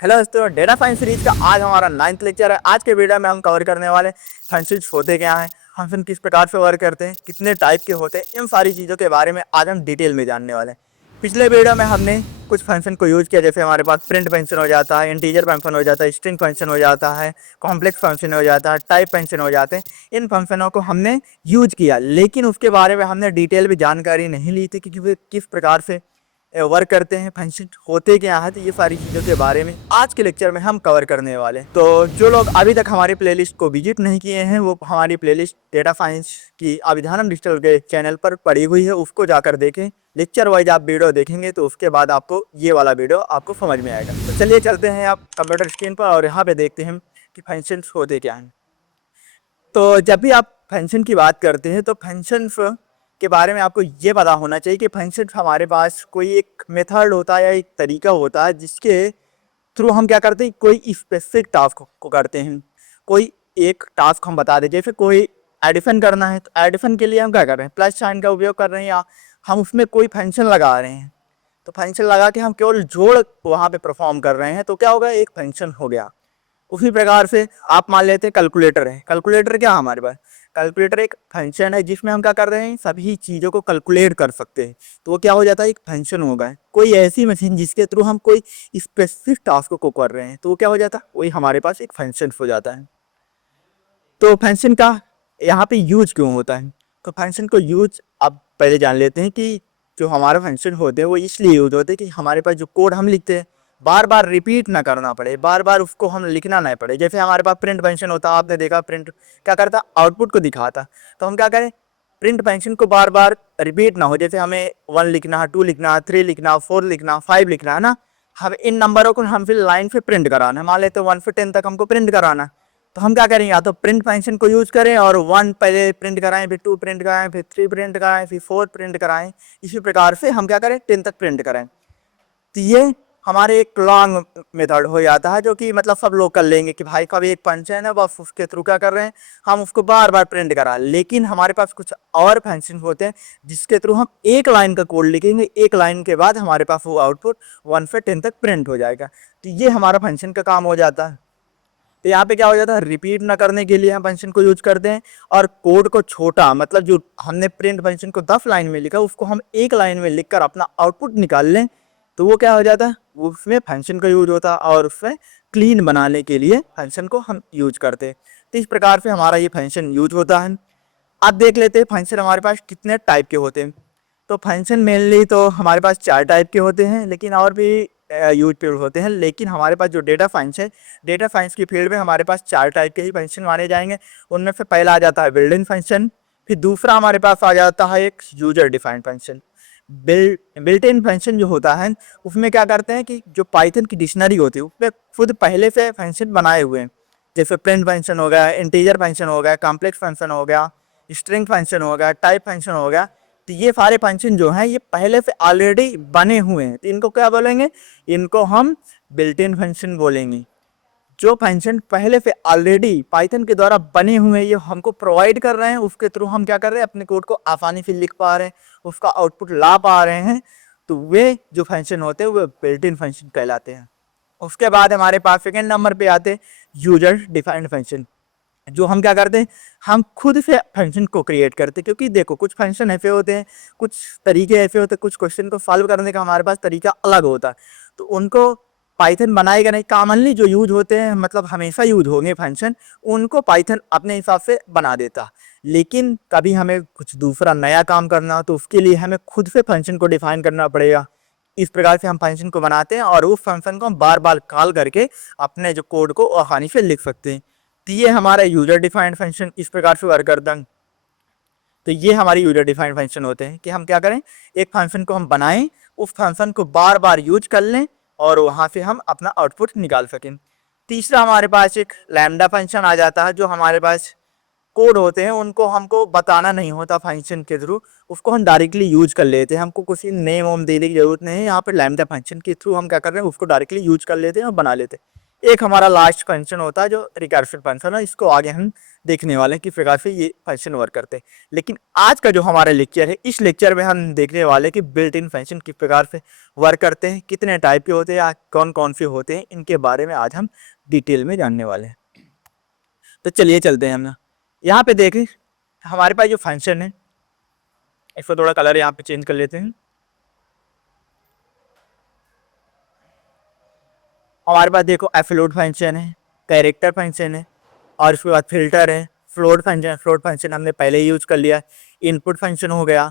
Hello दोस्तों, data science series का आज हमारा 9th लेक्चर है। आज के वीडियो में हम कवर करने वाले फंक्शंस होते क्या हैं, फंक्शन किस प्रकार से वर्क करते हैं, कितने टाइप के होते हैं, इन सारी चीज़ों के बारे में आज हम डिटेल में जानने वाले हैं। पिछले वीडियो में हमने कुछ फंक्शन को यूज़ किया, जैसे हमारे पास प्रिंट फंक्शन हो जाता है, इंटीजर फंक्शन हो जाता है, स्ट्रिंग फंक्शन हो जाता है, कॉम्प्लेक्स फंक्शन हो जाता है, टाइप फंक्शन हो जाते हैं। इन फंक्शनों को हमने यूज किया, लेकिन उसके बारे में हमने डिटेल में जानकारी नहीं ली थी कि वे किस प्रकार से वर्क करते हैं, फंक्शन होते क्या है। तो ये सारी चीज़ों के बारे में आज के लेक्चर में हम कवर करने वाले हैं। तो जो लोग अभी तक हमारी प्लेलिस्ट को विजिट नहीं किए हैं, वो हमारी प्लेलिस्ट डेटा साइंस की अभिधानम डिजिटल के चैनल पर पड़ी हुई है, उसको जाकर देखें। लेक्चर वाइज आप वीडियो देखेंगे तो उसके बाद आपको ये वाला वीडियो आपको समझ में आएगा। तो चलिए चलते हैं आप कंप्यूटर स्क्रीन पर और यहाँ पे देखते हैं कि फंक्शन होते क्या हैं। तो जब भी आप फंक्शन की बात करते हैं तो फंक्शन के बारे में आपको ये पता होना चाहिए कि फंक्शन हमारे पास कोई एक मेथड होता है या एक तरीका होता है जिसके थ्रू हम क्या करते हैं, कोई स्पेसिफिक टास्क को करते हैं। कोई एक टास्क हम बता दें, जैसे कोई एडिशन करना है तो एडिशन के लिए हम क्या कर रहे हैं, प्लस साइन का उपयोग कर रहे हैं, या हम उसमें कोई फंक्शन लगा रहे हैं। तो फंक्शन लगा के हम केवल जोड़ वहाँ पे परफॉर्म कर रहे हैं, तो क्या होगा, एक फंक्शन हो गया। उसी प्रकार से आप मान लेते हैं कैलकुलेटर है। कैलकुलेटर क्या है हमारे पास, कैलकुलेटर एक फंक्शन है जिसमें हम क्या कर रहे हैं, सभी चीज़ों को कैलकुलेट कर सकते हैं। तो वो क्या हो जाता है, एक फंक्शन होगा। कोई ऐसी मशीन जिसके थ्रू हम कोई स्पेसिफिक टास्क को कर रहे हैं, तो वो क्या हो जाता है, वही हमारे पास एक फंक्शन हो जाता है। तो फंक्शन का यहाँ पे यूज क्यों होता है, तो फंक्शन को यूज आप पहले जान लेते हैं कि जो हमारे फंक्शन होते हैं वो इसलिए यूज होते हैं कि हमारे पास जो कोड हम लिखते हैं बार बार रिपीट ना करना पड़े, बार बार उसको हम लिखना ना पड़े। जैसे हमारे पास प्रिंट फंक्शन होता है, आपने देखा प्रिंट क्या करता, आउटपुट को दिखाता। तो हम क्या करें, प्रिंट फंक्शन को बार बार रिपीट ना हो। जैसे हमें 1 लिखना है, 2 लिखना है, 3 लिखना है, 4 लिखना है, 5 लिखना है ना, हम इन नंबरों को हम फिर लाइन पे प्रिंट कराना है। मान लेते 1 से 10 तक हमको प्रिंट कराना है, तो हम क्या करेंगे, या तो प्रिंट फंक्शन को यूज करें और 1 पहले प्रिंट कराएं, फिर 2 प्रिंट कराएं, फिर 3 प्रिंट कराएं, फिर 4 प्रिंट कराएं। इसी प्रकार से हम क्या करें, 10 तक प्रिंट कराएं। तो ये हमारे एक लॉन्ग मेथड हो जाता है, जो कि मतलब सब लोग कर लेंगे कि भाई कभी एक फंक्शन है, बस उसके थ्रू क्या कर रहे हैं, हम उसको बार बार प्रिंट करा। लेकिन हमारे पास कुछ और फंक्शन होते हैं जिसके थ्रू हम एक लाइन का कोड लिखेंगे, एक लाइन के बाद हमारे पास वो आउटपुट 1 से 10 तक प्रिंट हो जाएगा। तो ये हमारा फंक्शन का काम हो जाता है। तो यहाँ पे क्या हो जाता है, रिपीट ना करने के लिए हम फंक्शन को यूज करते हैं, और कोड को छोटा, मतलब जो हमने प्रिंट फंक्शन को 10 लाइन में लिखा उसको हम एक लाइन में लिखकर अपना आउटपुट निकाल लें, तो वो क्या हो जाता है, उसमें फंक्शन का यूज होता है, और उसमें क्लीन बनाने के लिए फंक्शन को हम यूज करते हैं। तो इस प्रकार से हमारा ये फंक्शन यूज होता है। अब देख लेते हैं फंक्शन हमारे पास कितने टाइप के होते हैं। तो फंक्शन मेनली तो हमारे पास 4 टाइप के होते हैं, लेकिन और भी यूजफुल होते हैं। लेकिन हमारे पास जो डेटा साइंस है, डेटा साइंस की फील्ड में हमारे पास 4 टाइप के ही फंक्शन माने जाएंगे। उनमें से पहला आ जाता है बिल्ट इन फंक्शन, फिर दूसरा हमारे पास आ जाता है एक user defined function. Built in function जो होता है उसमें क्या करते हैं कि जो पाइथन की डिक्शनरी होती है उसमें खुद पहले से फंक्शन बनाए हुए हैं। जैसे प्रिंट फंक्शन हो गया, इंटीजर फंक्शन हो गया, कॉम्प्लेक्स फंक्शन हो गया, स्ट्रिंग फंक्शन हो गया, टाइप फंक्शन हो गया। तो ये सारे फंक्शन जो हैं ये पहले से ऑलरेडी बने हुए हैं, तो इनको क्या बोलेंगे, इनको हम बिल्ट इन फंक्शन बोलेंगे। जो फंक्शन पहले से ऑलरेडी पाइथन के द्वारा बने हुए हैं, ये हमको प्रोवाइड कर रहे हैं, उसके थ्रू हम क्या कर रहे हैं, अपने कोड को आसानी से लिख पा रहे हैं, उसका आउटपुट ला पा रहे हैं। तो वे जो फंक्शन होते हैं वो बिल्ट इन फंक्शन कहलाते हैं। उसके बाद हमारे पास सेकेंड नंबर पे आते हैं यूजर डिफाइंड फंक्शन। जो हम क्या करते हैं, हम खुद से फंक्शन को क्रिएट करते हैं। क्योंकि देखो कुछ फंक्शन ऐसे होते हैं, कुछ तरीके ऐसे होते हैं, कुछ क्वेश्चन को सॉल्व करने का हमारे पास तरीका अलग होता है, तो उनको पाइथन बनाएगा नहीं। कॉमनली जो यूज होते हैं, मतलब हमेशा यूज होंगे फंक्शन, उनको पाइथन अपने हिसाब से बना देता। लेकिन कभी हमें कुछ दूसरा नया काम करना हो तो उसके लिए हमें खुद से फंक्शन को डिफाइन करना पड़ेगा। इस प्रकार से हम फंक्शन को बनाते हैं और उस फंक्शन को हम बार बार कॉल करके अपने जो कोड को आसानी से लिख सकते हैं। तो ये हमारा यूजर डिफाइंड फंक्शन इस प्रकार से वर्क करता है। तो ये हमारी यूजर डिफाइंड फंक्शन होते हैं कि हम क्या करें, एक फंक्शन को हम बनाएं, उस फंक्शन को बार बार यूज कर लें और वहाँ से हम अपना आउटपुट निकाल सकें। तीसरा हमारे पास एक लैम्डा फंक्शन आ जाता है। जो हमारे पास कोड होते हैं उनको हमको बताना नहीं होता फंक्शन के थ्रू, उसको हम डायरेक्टली यूज कर लेते हैं। हमको कुछ नेम वोम देने की जरूरत नहीं है। यहाँ पर लैम्डा फंक्शन के थ्रू हम क्या कर रहे हैं, उसको डायरेक्टली यूज कर लेते हैं और बना लेते हैं। एक हमारा लास्ट फंक्शन होता है जो रिकर्सिव फंक्शन है, इसको आगे हम देखने वाले हैं किस प्रकार से ये फंक्शन वर्क करते हैं। लेकिन आज का जो हमारा लेक्चर है, इस लेक्चर में हम देखने वाले हैं कि बिल्ट इन फंक्शन किस प्रकार से वर्क करते हैं, कितने टाइप के होते हैं या कौन कौन से होते हैं, इनके बारे में आज हम डिटेल में जानने वाले हैं। तो चलिए चलते हैं हम यहाँ पे देखें हमारे पास जो फंक्शन है, इसको थोड़ा कलर यहाँ पे चेंज कर लेते हैं। हमारे पास देखो एब्सोल्यूट फंक्शन है, कैरेक्टर फंक्शन है, और उसके बाद फिल्टर है, फ्लोट फंक्शन हमने पहले ही यूज कर लिया, इनपुट फंक्शन हो गया,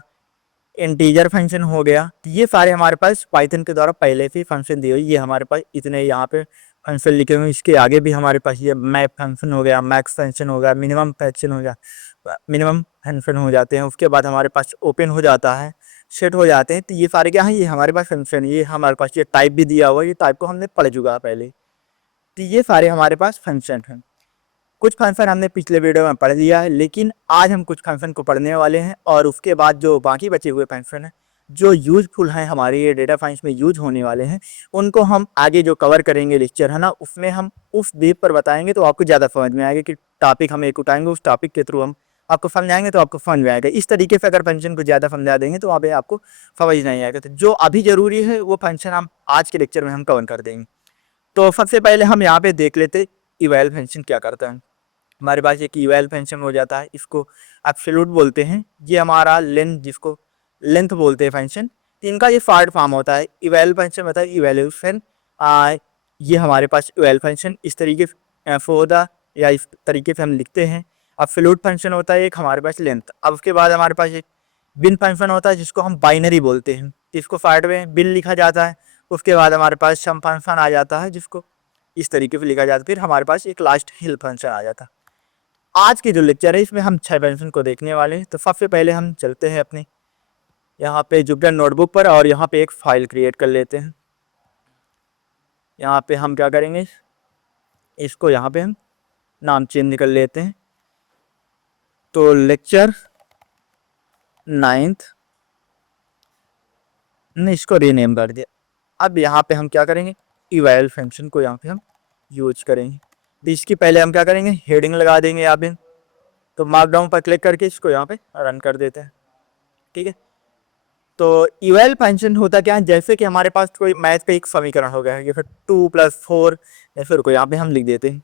इंटीजर फंक्शन हो गया। तो ये सारे हमारे पास पाइथन के द्वारा पहले से फंक्शन दिए हुए, ये हमारे पास इतने यहाँ पे फंक्शन लिखे हुए हैं। इसके आगे भी हमारे पास ये मैप फंक्शन हो गया, मैक्स फंक्शन हो गया, मिनिमम फंक्शन हो गया, मिनिमम फंक्शन हो जाते हैं। उसके बाद हमारे पास ओपन हो जाता है, सेट हो जाते हैं। तो ये सारे क्या हैं, ये हमारे पास फंक्शन, ये हमारे पास ये टाइप भी दिया हुआ है, ये टाइप को हमने पढ़ चुका है पहले। तो ये सारे हमारे पास फंक्शन हैं। कुछ फंक्शन हमने पिछले वीडियो में पढ़ लिया है, लेकिन आज हम कुछ फंक्शन को पढ़ने वाले हैं, और उसके बाद जो बाकी बचे हुए फंक्शन हैं जो यूजफुल हैं हमारे ये डेटा साइंस में यूज होने वाले हैं, उनको हम आगे जो कवर करेंगे लेक्चर है ना, उसमें हम उस बेस पर बताएंगे, तो आपको ज़्यादा समझ में आएगा कि टॉपिक हम एक उठाएंगे, उस टॉपिक के थ्रू हम आपको समझाएंगे तो आपको समझ में आएगा। इस तरीके से अगर फंक्शन को ज़्यादा समझा देंगे तो वहाँ पे आपको समझ नहीं आएगा। तो जो अभी ज़रूरी है वो फंक्शन हम आज के लेक्चर में हम कवर कर देंगे। तो सबसे पहले हम यहाँ पे देख लेते इवैल फंक्शन क्या करता है। हमारे पास एक इवैल फंक्शन हो जाता है, इसको एब्सोल्यूट बोलते हैं। ये हमारा लेंथ, जिसको लेंथ बोलते हैं फंक्शन, तो इनका ये शॉर्ट फॉर्म होता है। इवैल फंक्शन मतलब इवैल्यूएशन। ये हमारे पास इवैल फंक्शन इस तरीके से होता, या इस तरीके से हम लिखते हैं। एब्सोल्यूट फंक्शन होता है एक हमारे पास लेंथ। अब उसके बाद हमारे पास एक बिन फंक्शन होता है जिसको हम बाइनरी बोलते हैं, इसको शॉर्ट में बिन लिखा जाता है। उसके बाद हमारे पास सम फंक्शन आ जाता है जिसको इस तरीके से लिखा जाता है। फिर हमारे पास एक लास्ट हिल फंक्शन आ जाता है। आज की जो लेक्चर है इसमें हम 6 फंक्शन को देखने वाले हैं। तो सबसे पहले हम चलते हैं अपने यहाँ पे जुपिटर नोटबुक पर, और यहाँ पे एक फाइल क्रिएट कर लेते हैं। यहाँ पे हम क्या करेंगे, इसको यहाँ पे हम नाम चेंज कर लेते हैं। तो लेक्चर 9th ने इसको रीनेम कर दिया। अब यहाँ पे हम क्या करेंगे, इवैल फंक्शन को यहाँ पे हम यूज करेंगे। तो इसकी पहले हम क्या करेंगे, हेडिंग लगा देंगे यहाँ पे। तो मार्कडाउन पर क्लिक करके इसको यहाँ पे रन कर देते हैं। ठीक है, तो इवैल फंक्शन होता क्या है, जैसे कि हमारे पास कोई मैथ का एक समीकरण हो गया है, फिर 2+4, या फिर को यहाँ पे हम लिख देते हैं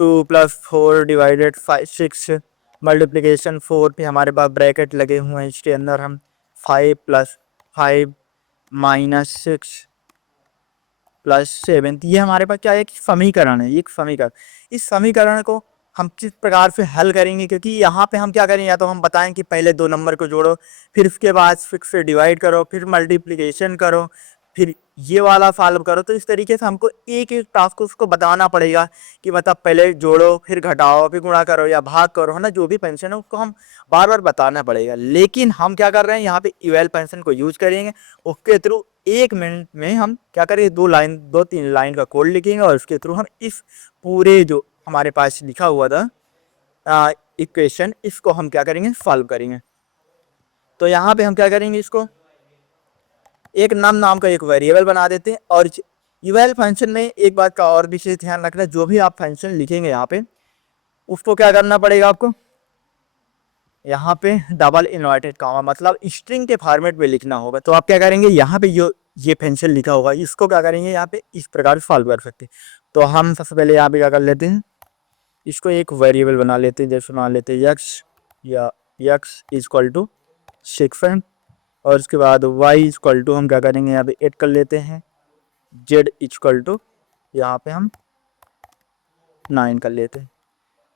2+4 डिवाइडेड 6, मल्टीप्लिकेशन 4 पे हमारे पास ब्रैकेट लगे हुए हैं, इसके अंदर हम 5+5 -6 + 7। ये हमारे पास क्या है, एक समीकरण है, एक समीकरण। इस समीकरण को हम किस प्रकार से हल करेंगे, क्योंकि यहाँ पे हम क्या करें, या तो हम बताएं कि पहले 2 नंबर को जोड़ो, फिर उसके बाद 6 से डिवाइड करो, फिर मल्टीप्लिकेशन करो, फिर ये वाला सॉल्व करो। तो इस तरीके से हमको एक एक टास्क को उसको बताना पड़ेगा कि मतलब पहले जोड़ो, फिर घटाओ, फिर गुणा करो या भाग करो, है ना। जो भी फंक्शन है उसको हम बार बार बताना पड़ेगा। लेकिन हम क्या कर रहे हैं, यहाँ पे इवैल फंक्शन को यूज करेंगे, उसके थ्रू 1 मिनट में हम क्या करेंगे, 2-3 लाइन का कोड लिखेंगे, और उसके थ्रू हम इस पूरे जो हमारे पास लिखा हुआ था इक्वेशन, इसको हम क्या करेंगे, सॉल्व करेंगे। तो यहाँ पे हम क्या करेंगे, इसको एक नाम का एक वेरिएबल बना देते हैं। और इवैल फंक्शन में एक बात का और विशेष ध्यान रखना, जो भी आप फंक्शन लिखेंगे यहाँ पे, उसको क्या करना पड़ेगा आपको, यहाँ पे डबल इन्वर्टेड कॉमा मतलब स्ट्रिंग के फॉर्मेट में लिखना होगा। तो आप क्या करेंगे, यहाँ पे जो ये फंक्शन लिखा होगा इसको क्या करेंगे, यहाँ पे इस प्रकार सॉल्व कर सकते हैं। तो हम सबसे पहले यहाँ पे क्या कर लेते हैं, इसको एक वेरिएबल बना लेते हैं। जैसे मान लेते हैं x, या x = 6, और उसके बाद y = हम क्या करेंगे, यहाँ पे 8 कर लेते हैं। z = यहाँ पे हम 9 कर लेते हैं।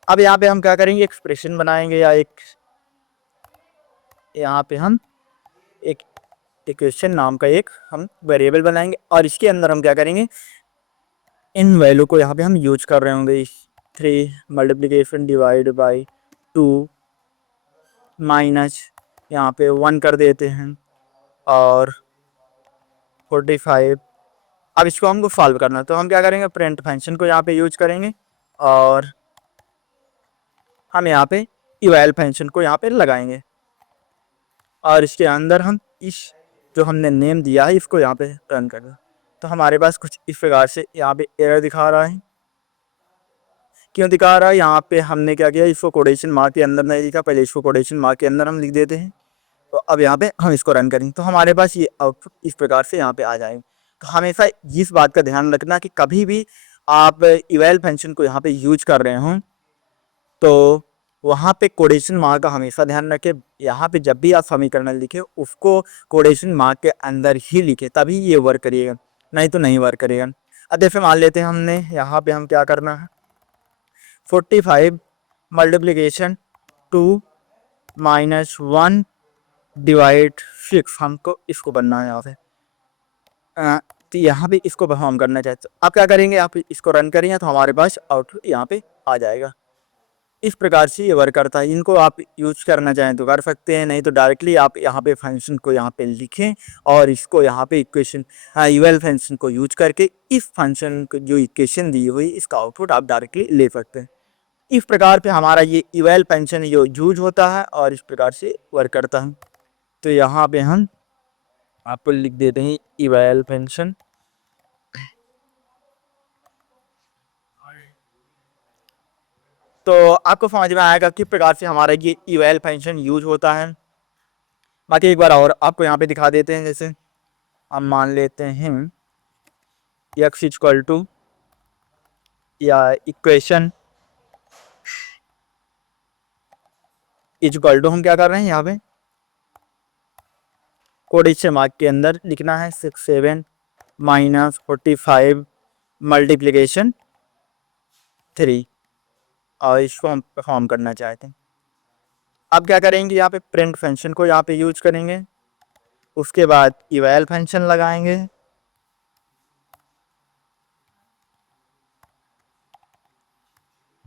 अब यहाँ पे हम क्या करेंगे, एक्सप्रेशन बनाएंगे, या एक यहाँ पे हम एक इक्वेशन नाम का एक हम वेरिएबल बनाएंगे, और इसके अंदर हम क्या करेंगे, इन वैल्यू को यहाँ पे हम यूज कर रहे होंगे। 3 मल्टीप्लिकेशन डिवाइड बाई 2 माइनस यहाँ पे 1 कर देते हैं, और 45। अब इसको हमको सॉल्व करना है, तो हम क्या करेंगे, प्रिंट फंक्शन को यहाँ पे यूज करेंगे, और हम यहाँ पे इवैल फंक्शन को यहाँ पे लगाएंगे, और इसके अंदर हम इस जो हमने नेम दिया है इसको यहाँ पे रन कर दें। तो हमारे पास कुछ इस प्रकार से यहाँ पे एरर दिखा रहा है। क्यों दिखा रहा है? यहाँ पे हमने क्या किया, इसको कोटेशन मार्क के अंदर नहीं लिखा, पहले इसको कोटेशन मार्क के अंदर हम लिख देते हैं। तो अब यहाँ पे हम इसको रन करेंगे तो हमारे पास ये आउटपुट इस प्रकार से यहाँ पे आ जाएगा। तो हमेशा इस बात का ध्यान रखना कि कभी भी आप इवैल फंक्शन को यहाँ पे यूज कर रहे हों तो वहाँ पे कोटेशन मार्क का हमेशा ध्यान रखें। यहाँ पे जब भी आप समीकरण लिखे उसको कोटेशन मार्क के अंदर ही लिखे, तभी ये वर्क करिएगा, नहीं तो नहीं वर्क करेगा। अब जैसे मान लेते हैं हमने यहाँ पे हम क्या करना है, 45 मल्टीप्लीकेशन 2 माइनस 1 डिवाइड 6 हमको इसको बनना है यहाँ पे। तो यहाँ पे इसको हम करना चाहते हैं। आप क्या करेंगे, आप इसको रन करेंगे तो हमारे पास आउटपुट यहाँ पे आ जाएगा। इस प्रकार से ये वर्क करता है। इनको आप यूज करना चाहें तो कर सकते हैं, नहीं तो डायरेक्टली आप यहाँ पे फंक्शन को यहाँ पे लिखें और इसको यहाँ पे इक्वेशन इवैल फंक्शन को यूज करके इस फंक्शन को जो इक्वेशन दी हुई इसका आउटपुट आप डायरेक्टली ले सकते हैं। इस प्रकार पे हमारा ये इवैल फंक्शन जो यूज होता है और इस प्रकार से वर्क करता है। तो यहाँ पे हम आपको लिख देते हैं इवैल फंक्शन। तो आपको समझ में आएगा किस प्रकार से हमारा ये इवैल फंक्शन यूज होता है। बाकी एक बार और आपको यहाँ पे दिखा देते हैं। जैसे हम मान लेते हैं x इक्वल टू या इक्वेशन इक्वल टू, हम क्या कर रहे हैं यहाँ पे कोटेशन मार्क के अंदर लिखना है 67 माइनस 45 मल्टीप्लीकेशन 3 और इसको हम परफॉर्म करना चाहते हैं। अब क्या करेंगे, यहाँ पे प्रिंट फंक्शन को यहाँ पे यूज करेंगे, उसके बाद इवैल फंक्शन लगाएंगे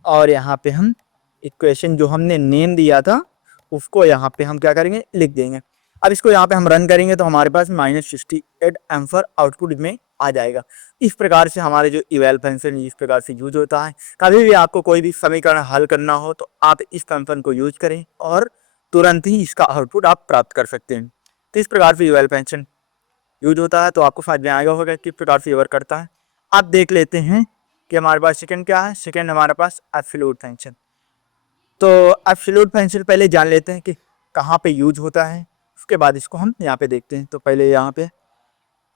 और यहाँ पे हम इक्वेशन जो हमने नेम दिया था उसको यहाँ पे हम क्या करेंगे, लिख देंगे। अब इसको यहाँ पे हम रन करेंगे तो हमारे पास -68 एम्फर आउटपुट में आ जाएगा। इस प्रकार से हमारे जो इवैल फंक्शन इस प्रकार से यूज होता है। कभी भी आपको कोई भी समीकरण हल करना हो तो आप इस फंक्शन को यूज करें और तुरंत ही इसका आउटपुट आप प्राप्त कर सकते हैं। तो इस प्रकार से इवैल फंक्शन यूज होता है। तो आपको समझ में आएगा होगा किस प्रकार से वर्क करता है। आप देख लेते हैं कि हमारे पास सेकंड क्या है। सेकंड हमारे पास एब्सोल्यूट फंक्शन। तो एब्सोल्यूट फंक्शन पहले जान लेते हैं कि कहाँ पे यूज होता है, उसके बाद इसको हम यहाँ पे देखते हैं। तो पहले यहाँ पे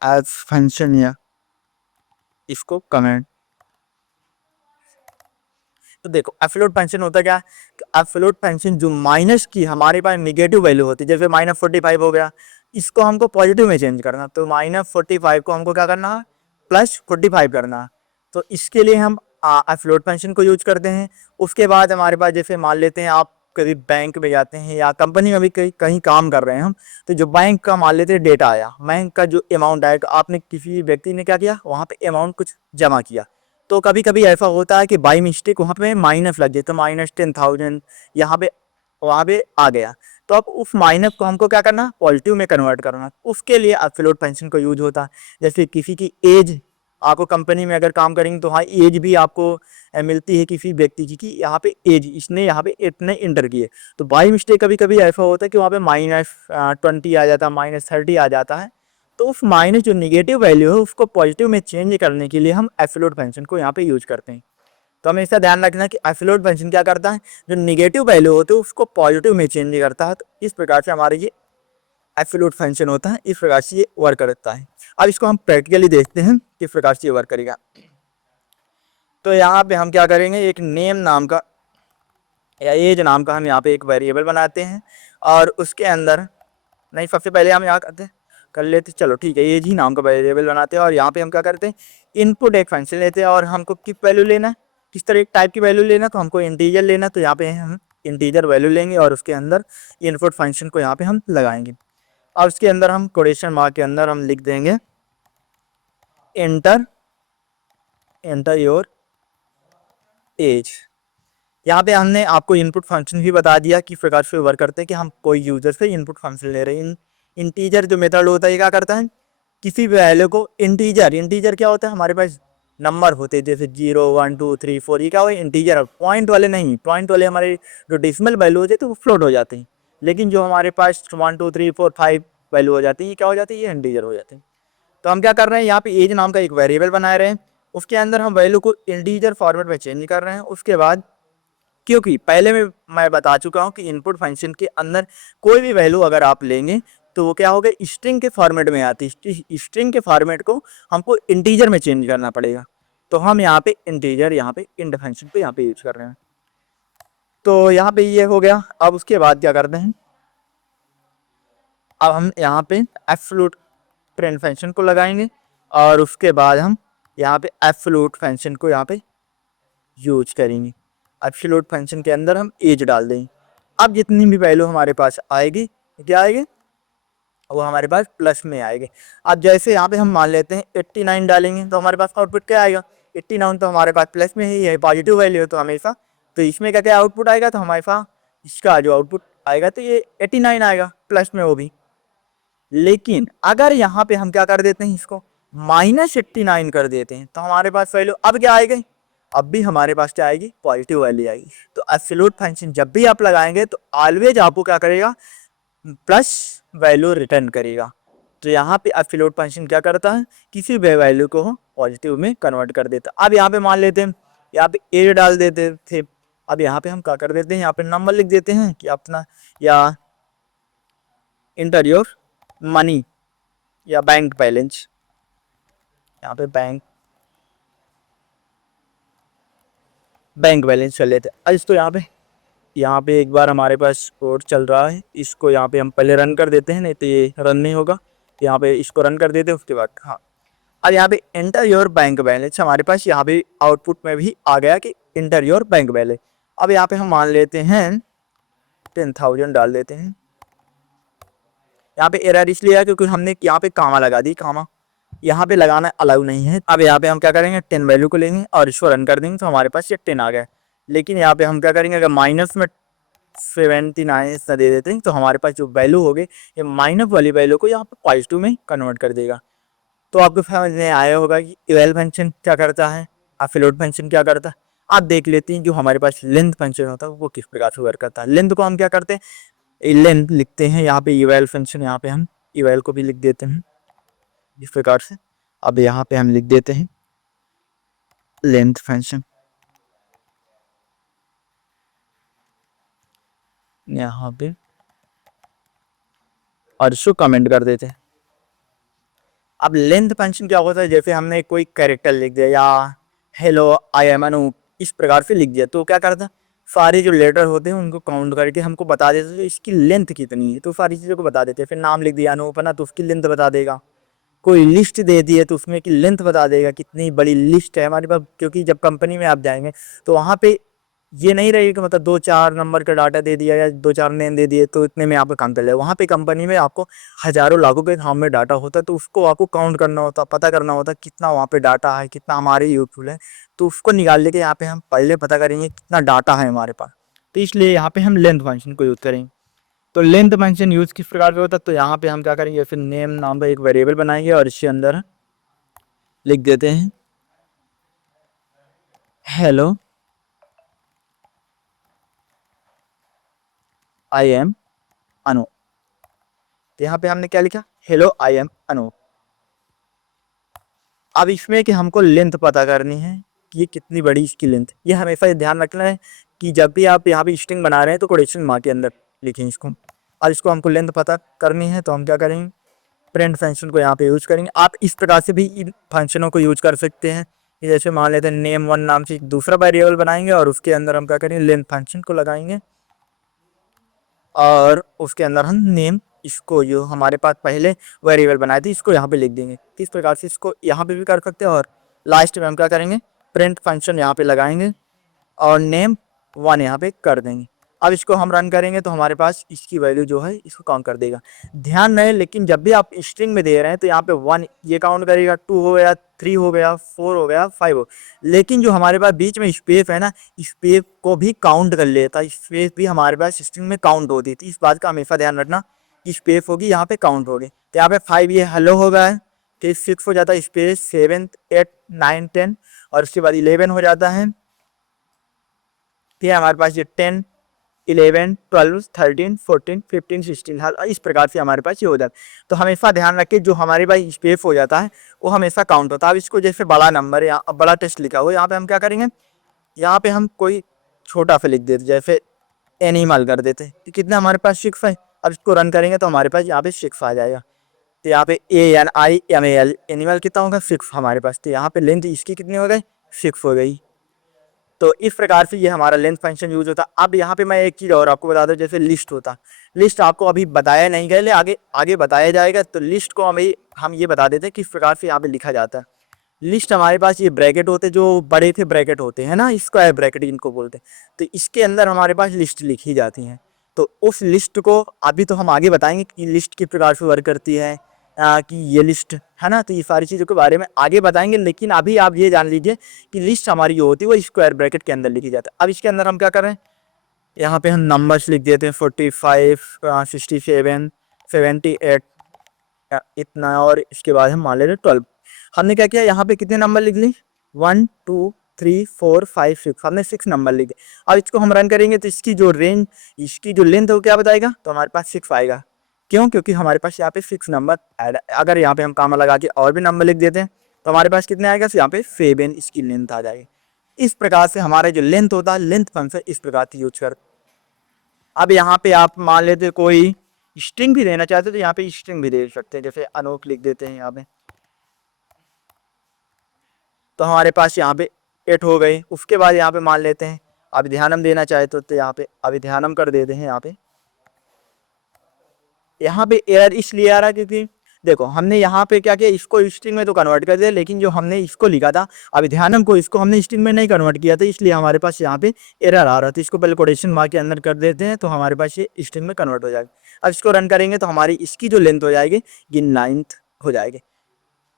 एज फंक्शन या इसको कमेंट। तो देखो एब्सोल्यूट फंक्शन होता क्या है, एब्सोल्यूट फंक्शन जो माइनस की हमारे पास नेगेटिव वैल्यू होती है, जैसे -45 हो गया, इसको हमको पॉजिटिव में चेंज करना। तो -45 को हमको क्या करना है, +45 करना है। तो इसके लिए हम एब्सोल्यूट फंक्शन को यूज करते हैं। उसके बाद हमारे पास जैसे मान लेते हैं आप कभी बैंक में जाते हैं या कंपनी में भी कहीं काम कर रहे हैं हम, तो जो बैंक का मान लेते हैं डेटा आया, बैंक का जो अमाउंट आया, आपने किसी व्यक्ति ने क्या किया, वहाँ पे अमाउंट कुछ जमा किया। तो कभी कभी ऐसा होता है कि बाई मिस्टेक वहाँ पे माइनस लग जाए, तो -10,000 यहाँ पे वहाँ पे आ गया। तो अब उस माइनस को हमको क्या करना, पॉजिटिव में कन्वर्ट करना। उसके लिए एब्सोल्यूट फंक्शन को यूज होता है। जैसे किसी की एज, आपको कंपनी में अगर काम करेंगे तो हाँ एज भी आपको मिलती है किसी व्यक्ति की कि यहाँ पे एज इसने यहाँ पे इतने इंटर किए। तो बाई मिस्टेक कभी कभी ऐसा होता है कि वहाँ पे -20 आ जाता है, -30 आ जाता है। तो उस माइनस जो निगेटिव वैल्यू है उसको पॉजिटिव में चेंज करने के लिए हम एब्सोल्यूट फंक्शन को यहाँ पे यूज करते हैं। तो हमेशा ध्यान रखना कि एब्सोल्यूट फंक्शन क्या करता है, जो निगेटिव वैल्यू होती है उसको पॉजिटिव में चेंज करता है। तो इस प्रकार से हमारे ये एब्सोल्यूट फंक्शन होता है। इस प्रकार से ये वर्क करता है। अब इसको हम प्रैक्टिकली देखते हैं किस प्रकार से ये वर्क करेगा। तो यहाँ पे हम क्या करेंगे, एक नेम नाम का या एज नाम का हम यहाँ पे एक वेरिएबल बनाते हैं और उसके अंदर नहीं, सबसे पहले हम यहाँ कर लेते, चलो ठीक है, एज ही नाम का वेरिएबल बनाते हैं और यहाँ पे हम क्या करते हैं, इनपुट एक फंक्शन लेते हैं और हमको किस वैल्यू लेना है, किस तरह एक टाइप की वैल्यू लेना, तो हमको इंटीजर लेना। तो यहाँ पे हम इंटीजर वैल्यू लेंगे और उसके अंदर इनपुट फंक्शन को यहाँ पे हम लगाएंगे और उसके अंदर हम कोटेशन मार्क के अंदर हम लिख देंगे एंटर योर एज। यहाँ पे हमने आपको इनपुट फंक्शन भी बता दिया कि प्रकार से वर्क करते हैं कि हम कोई यूजर से इनपुट फंक्शन ले रहे हैं। इंटीजर जो मेथड होता है ये क्या करता है, किसी वैल्यू को इंटीजर क्या होता है, हमारे पास नंबर होते हैं जैसे 0 1 2 3 4, ये क्या हो, इंटीजर, पॉइंट वाले नहीं। पॉइंट वाले हमारे जो डेसिमल वैल्यू होते हैं तो वो फ्लोट हो जाते हैं, लेकिन जो हमारे पास 1 2 3 4 5 वैल्यू हो जाती है ये क्या हो जाती है, ये इंटीजर हो जाते हैं। तो हम क्या कर रहे हैं, यहाँ पे एज नाम का एक वेरिएबल बना रहे हैं, उसके अंदर हम वैल्यू को इंटीजर फॉर्मेट में चेंज कर रहे हैं। उसके बाद क्योंकि पहले में मैं बता चुका हूँ कि इनपुट फंक्शन के अंदर कोई भी वैल्यू अगर आप लेंगे तो वो क्या होगा, स्ट्रिंग के फॉर्मेट में आती है। स्ट्रिंग के फॉर्मेट को हमको इंटीजर में चेंज करना पड़ेगा। तो हम यहाँ पे इंटीजर, यहाँ पे इंट फंक्शन को यहाँ पे यूज कर रहे हैं। तो यहाँ पे ये हो गया। अब उसके बाद क्या करते हैं, अब हम यहाँ पे एब्सोल्यूट प्रिंट फंक्शन को लगाएंगे और उसके बाद हम यहाँ पे एब्सोल्यूट फंक्शन को यहाँ पे यूज करेंगे। एब्सोल्यूट फंक्शन के अंदर हम एज डाल देंगे। अब जितनी भी वैल्यू हमारे पास आएगी, क्या आएगी, वो हमारे पास प्लस में आएगी। अब जैसे यहाँ पे हम मान लेते हैं 89 डालेंगे तो हमारे पास आउटपुट क्या आएगा, 89 तो हमारे पास प्लस में ही है, पॉजिटिव वैल्यू है तो हमेशा। तो इसमें क्या क्या आउटपुट आएगा, तो हमारे पास इसका जो आउटपुट आएगा तो ये 89 आएगा प्लस में वो भी। लेकिन अगर यहाँ पे हम क्या कर देते हैं, इसको -89 कर देते हैं तो हमारे पास वैल्यू अब क्या आएगी, अब भी हमारे पास क्या आएगी, पॉजिटिव वैल्यू आएगी। तो एब्सोल्यूट फंक्शन जब भी आप लगाएंगे तो ऑलवेज आपको क्या करेगा, प्लस वैल्यू रिटर्न करेगा। तो यहाँ पे एब्सोल्यूट फंक्शन क्या करता है, किसी भी वैल्यू को पॉजिटिव में कन्वर्ट कर देता है। अब यहाँ पे मान लेते हैं, यहाँ पे एज डाल देते थे, अब यहाँ पे हम क्या कर देते हैं, यहाँ पे नंबर लिख देते हैं कि अपना, या इंटर योर मनी या बैंक बैलेंस, यहाँ पे बैंक बैलेंस कर लेते हैं। अब इसको यहाँ पे एक बार हमारे पास कोड चल रहा है, इसको यहाँ पे हम पहले रन कर देते हैं, नहीं तो ये रन नहीं होगा। यहाँ पे इसको रन कर देते हैं, उसके बाद हाँ, अब यहाँ पे इंटर योर बैंक बैलेंस हमारे पास यहाँ पे आउटपुट में भी आ गया कि इंटर योर बैंक बैलेंस। अब यहाँ पे हम मान लेते हैं 10,000 डाल देते हैं। यहाँ पे एरर इसलिए है क्योंकि हमने यहाँ पे कामा लगा दी, कामा यहाँ पे लगाना अलाउ नहीं है। अब यहाँ पे हम क्या करेंगे, 10 वैल्यू को लेंगे और इसको रन कर देंगे तो हमारे पास ये 10 आ गया। लेकिन यहाँ पे हम क्या करेंगे, अगर माइनस में 79 ऐसा दे देते हैं तो हमारे पास जो वैल्यू होगी, ये माइनस वाली वैल्यू को यहाँ पे पॉजिटिव में कन्वर्ट कर देगा। तो आपको समझ में आया होगा कि इवैल फंक्शन क्या करता है, एब्सोल्यूट फंक्शन क्या करता है। आप देख लेते हैं जो हमारे पास लेंथ फंक्शन होता है वो किस प्रकार से वर्क करता है। लेंथ को हम क्या करते हैं, लेंथ लिखते हैं, यहाँ पे इवैल फंक्शन, यहाँ पे हम इवैल को भी लिख देते हैं इस प्रकार से। अब यहाँ पे हम लिख देते हैं लेंथ फंक्शन, यहाँ पे, और इसको कमेंट कर देते हैं। अब लेंथ फंक्शन क्या होता है, जैसे हमने कोई कैरेक्टर लिख दिया या हेलो आई एम अनूप इस प्रकार से लिख दिया, तो क्या करता है, सारे जो लेटर होते हैं उनको काउंट करके हमको बता देते हैं इसकी लेंथ कितनी है, तो सारी चीज़ों को बता देते हैं। फिर नाम लिख दिया अनूप ना, तो उसकी लेंथ बता देगा। कोई लिस्ट दे दी है तो उसमें की लेंथ बता देगा कितनी बड़ी लिस्ट है हमारे पास। क्योंकि जब कंपनी में आप जाएंगे तो वहाँ पे ये नहीं रहेगा कि मतलब 2-4 नंबर का डाटा दे दिया या 2-4 नेम दे दिए तो इतने में आपका काम चल जाए। वहाँ पे कंपनी में आपको हज़ारों लाखों के नाम में डाटा होता है, तो उसको आपको काउंट करना होता है, पता करना होता है कितना वहाँ पे डाटा है, कितना हमारे यूजफुल है। तो उसको निकाल लेके यहाँ पे हम पहले पता करेंगे कितना डाटा है हमारे पास। तो इसलिए यहाँ पे हम लेंथ फंक्शन को यूज़ करेंगे। तो लेंथ फंक्शन यूज़ किस प्रकार से होता है, तो यहाँ पे हम क्या करेंगे, फिर नेम नाम का एक वेरिएबल बनाएंगे और इसके अंदर लिख देते हैं हेलो आई एम अनु। तो यहाँ पे हमने क्या लिखा, हेलो आई एम अनु। अब इसमें कि हमको लेंथ पता करनी है कि ये कितनी बड़ी इसकी लेंथ। ये हमेशा ये ध्यान रखना है कि जब भी आप यहाँ पे स्ट्रिंग बना रहे हैं तो कोटेशन मार्क के अंदर लिखें इसको। और इसको हमको लेंथ पता करनी है तो हम क्या करेंगे, प्रिंट फंक्शन को यहाँ पे यूज़ करेंगे। आप इस प्रकार से भी इन फंक्शनों को यूज़ कर सकते हैं। जैसे मान लेते हैं नेम वन नाम से एक दूसरा वेरिएबल बनाएंगे और उसके अंदर हम क्या करेंगे, लेंथ फंक्शन को लगाएंगे और उसके अंदर हम नेम, इसको जो हमारे पास पहले वेरिएबल बनाए थे इसको यहाँ पे लिख देंगे। किस प्रकार से इसको यहाँ पे भी कर सकते हैं। और लास्ट में हम क्या करेंगे, प्रिंट फंक्शन यहाँ पे लगाएंगे और नेम वन यहाँ पे कर देंगे। अब इसको हम रन करेंगे तो हमारे पास इसकी वैल्यू जो है इसको काउंट कर देगा। ध्यान रहे लेकिन जब भी आप स्ट्रिंग में दे रहे हैं तो यहाँ पे 1 ये काउंट करेगा, 2 हो गया, 3 हो गया, 4 हो गया, 5 हो। लेकिन जो हमारे पास बीच में स्पेस है ना, स्पेस को भी काउंट कर लेता। स्पेस भी हमारे पास स्ट्रिंग में काउंट होती थी, इस बात का हमेशा ध्यान रखना कि स्पेस होगी यहाँ पे काउंट होगी। तो यहाँ पे 5 ये हेलो हो गया है, फिर 6 हो जाता है स्पेस, 7, 8, 9, 10 और उसके बाद 11 हो जाता है। फिर हमारे पास ये 10, 11, 12, 13, 14, 15, 16 इस प्रकार से हमारे पास ये हो जाता है। तो हमेशा ध्यान रखें जो हमारे पास स्पेस हो जाता है वो हमेशा काउंट होता है। अब इसको जैसे बड़ा नंबर या बड़ा टेस्ट लिखा हुआ, यहाँ पे हम क्या करेंगे, यहाँ पे हम कोई छोटा सा लिख देते, जैसे एनिमल कर देते, तो कितना हमारे पास 6 है। अब इसको रन करेंगे तो हमारे पास यहाँ पे 6 आ जाएगा। तो यहाँ पे ANIMAL एनिमल कितना होगा 6 हमारे पास। तो यहाँ पे लेंथ इसकी कितनी हो गई 6 हो गई। तो इस प्रकार से ये हमारा लेंथ फंक्शन यूज होता। अब यहाँ पे मैं एक चीज़ और आपको बता दूं, जैसे लिस्ट होता, लिस्ट आपको अभी बताया नहीं गया, आगे आगे बताया जाएगा। तो लिस्ट को हम ये बता देते हैं किस प्रकार से यहाँ पे लिखा जाता है। लिस्ट हमारे पास ये ब्रैकेट होते जो बड़े थे ब्रैकेट होते हैं ना, स्क्वायर ब्रैकेट इनको बोलते हैं। तो इसके अंदर हमारे पास लिस्ट लिखी जाती हैं। तो उस लिस्ट को अभी तो हम आगे बताएंगे कि लिस्ट किस प्रकार से वर्क करती है, कि ये लिस्ट है ना। तो ये सारी चीज़ों के बारे में आगे बताएंगे, लेकिन अभी आप ये जान लीजिए कि लिस्ट हमारी जो होती है वो स्क्वायर ब्रैकेट के अंदर लिखी जाती है। अब इसके अंदर हम क्या करें, यहाँ पे हम नंबर्स लिख देते हैं 45, 67, 78 इतना, और इसके बाद हम मान ले रहे 12। हमने क्या किया, यहाँ पे कितने नंबर लिख ली 1 2 3 4 5 6, हमने 6 नंबर लिखे। अब इसको हम रन करेंगे तो इसकी जो रेंज, इसकी जो लेंथ हो क्या बताएगा, तो हमारे पास 6 आएगा। क्यों, क्योंकि हमारे पास यहाँ पे 6 नंबर ऐड। अगर यहाँ पे हम कामा लगा के और भी नंबर लिख देते हैं तो हमारे पास कितने आएगा, तो यहाँ पे 7 इसकी लेंथ आ जाएगी। इस प्रकार से हमारा जो लेंथ होता है, लेंथ फंक्शन इस प्रकार से यूज कर। अब यहाँ पे आप मान लेते कोई स्ट्रिंग भी देना चाहते हो तो यहाँ पे स्ट्रिंग भी दे सकते हैं, जैसे अनोख लिख देते हैं यहाँ पे, तो हमारे पास यहाँ पे 8 हो गई। उसके बाद यहाँ पे मान लेते हैं अभिध्यानम देना चाहे तो यहाँ पे अभिध्यानम कर देते हैं। यहाँ पे एरर इसलिए आ रहा है क्योंकि देखो हमने यहाँ पे क्या किया, इसको स्ट्रिंग में तो कन्वर्ट कर दिया, लेकिन जो हमने इसको लिखा था अभिध्यानम को, इसको हमने स्ट्रिंग में नहीं कन्वर्ट किया था, इसलिए हमारे पास यहाँ पे एरर आ रहा था। इसको पहले कोटेशन मार्क के अंदर कर देते हैं तो हमारे पास ये स्ट्रिंग में कन्वर्ट हो जाएगा। अब इसको रन करेंगे तो हमारी इसकी जो लेंथ हो जाएगी ये 9th हो जाएगी।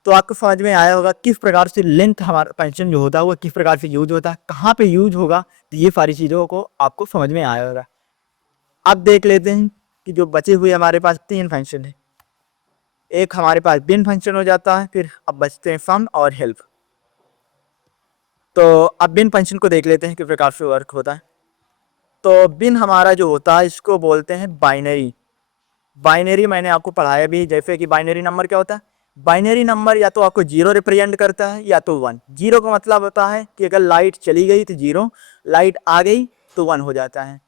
तो आपको समझ में आया होगा किस प्रकार से लेंथ हमारा फंक्शन जो होता है वो किस प्रकार से यूज होता है, कहाँ पे यूज होगा, तो ये सारी चीज़ों को आपको समझ में आया होगा। अब देख लेते हैं कि जो बचे हुए हमारे पास 3 फंक्शन है। एक हमारे पास बिन फंक्शन हो जाता है, फिर अब बचते हैं सम और हेल्प। तो अब बिन फंक्शन को देख लेते हैं किस प्रकार से वर्क होता है। तो बिन हमारा जो होता है इसको बोलते हैं बाइनरी। बाइनरी मैंने आपको पढ़ाया भी, जैसे कि बाइनरी नंबर क्या होता है, बाइनरी नंबर या तो आपको 0 रिप्रेजेंट करता है या तो 1। 0 का मतलब होता है कि अगर लाइट चली गई तो 0, लाइट आ गई तो 1 हो जाता है।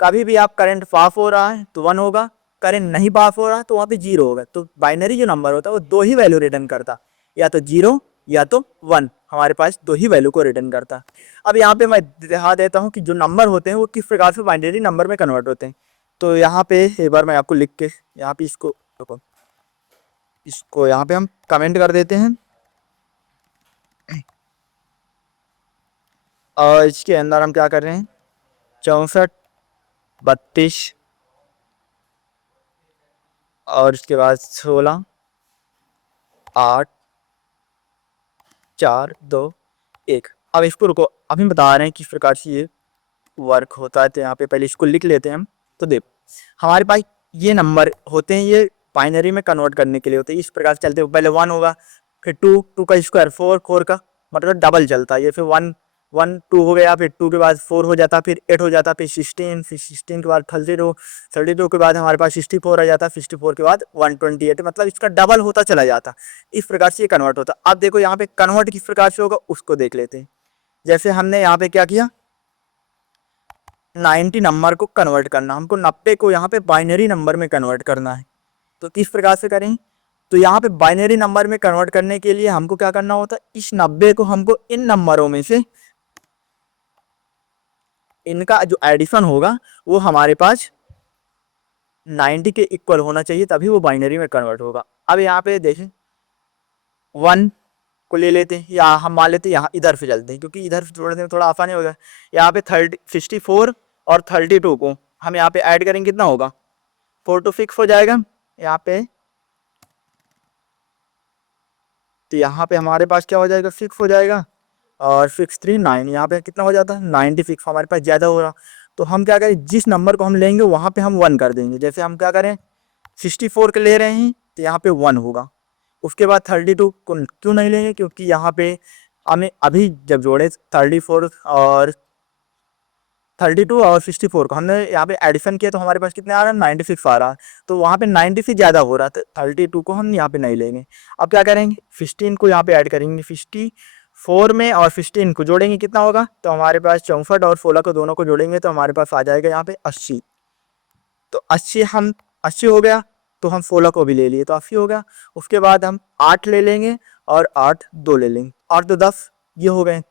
कभी भी आप करंट पास हो रहा है तो 1 होगा, करंट नहीं पास हो रहा है तो वहाँ पे 0 होगा। तो बाइनरी जो नंबर होता है वो 2 ही वैल्यू रिटर्न करता, या तो 0 या तो 1, हमारे पास 2 ही वैल्यू को रिटर्न करता। अब यहाँ पे मैं दिखा देता हूँ कि जो नंबर होते हैं वो किस प्रकार से बाइनरी नंबर में कन्वर्ट होते हैं। तो यहाँ पे एक बार मैं आपको लिख के यहाँ पे इसको यहाँ पे हम कमेंट कर देते हैं, और इसके अंदर हम क्या कर रहे हैं 64 32 और इसके बाद 16 8 4 2 1। अब इसको रुको, अभी बता रहे हैं किस प्रकार से ये वर्क होता है। तो यहाँ पे पहले इसको लिख लेते हैं हम। तो देख हमारे पास ये नंबर होते हैं, ये बाइनरी में कन्वर्ट करने के लिए होते हैं। इस प्रकार से चलते हैं, पहले 1 होगा, फिर 2, 2 का स्क्वायर 4, 4 का मतलब डबल चलता है ये, फिर 1 1 2 हो गया, फिर 2 के बाद 4 हो जाता, फिर 8 हो जाता, फिर 16, फिर 16 के बाद 32, 32 के बाद हमारे पास 64 आ जाता, 64 के बाद 128, मतलब इसका डबल होता चला जाता। इस प्रकार से ये कन्वर्ट होता। अब देखो यहाँ पे कन्वर्ट किस प्रकार से होगा उसको देख लेते हैं। जैसे हमने यहाँ पे क्या किया, 90 नंबर को कन्वर्ट करना, हमको 90 को यहाँ पे बाइनरी नंबर में कन्वर्ट करना है। तो किस प्रकार से करें, तो यहाँ पे बाइनरी नंबर में कन्वर्ट करने के लिए हमको क्या करना होता है, इस 90 को हमको इन नंबरों में से इनका जो एडिशन होगा वो हमारे पास 90 के इक्वल होना चाहिए, तभी वो बाइनरी में कन्वर्ट होगा। अब यहाँ पे देखें 1 को ले लेते हैं, या हम मान लेते हैं यहाँ इधर से चलते हैं क्योंकि इधर से जोड़ने में थोड़ा आसानी होगा। यहाँ पे 64 और 32 को हम यहाँ पे ऐड करेंगे, कितना होगा 4 to 6 हो जाएगा यहाँ पे। तो यहाँ पे हमारे पास क्या हो जाएगा 6 हो जाएगा, और 6 3 9, यहाँ पे कितना हो जाता है 96, हमारे पास ज़्यादा हो रहा। तो हम क्या करें, जिस नंबर को हम लेंगे वहाँ पे हम 1 कर देंगे। जैसे हम क्या करें 64 के ले रहे हैं तो यहाँ पे 1 होगा। उसके बाद 32 को क्यों नहीं लेंगे, क्योंकि यहाँ पे हमें अभी जब जोड़े 34 और 32 और 64 को हमने यहाँ पे एडिशन किया तो हमारे पास कितने आ रहा है, 96 आ रहा है। तो वहाँ पे 96 ज़्यादा हो रहा था, 32 को हम यहाँ पे नहीं लेंगे। अब क्या करेंगे, 15 को यहाँ पे ऐड करेंगे, 54 में और 15 को जोड़ेंगे, कितना होगा, तो हमारे पास 64 और 16 को दोनों को जोड़ेंगे तो हमारे पास आ जाएगा यहाँ पे 80। तो 80 हम 80 हो गया, तो हम 16 को भी ले लिए तो 80 हो गया। उसके बाद हम 8 ले लेंगे और 8 2 ले लेंगे, 8 तो 10 ये हो गए।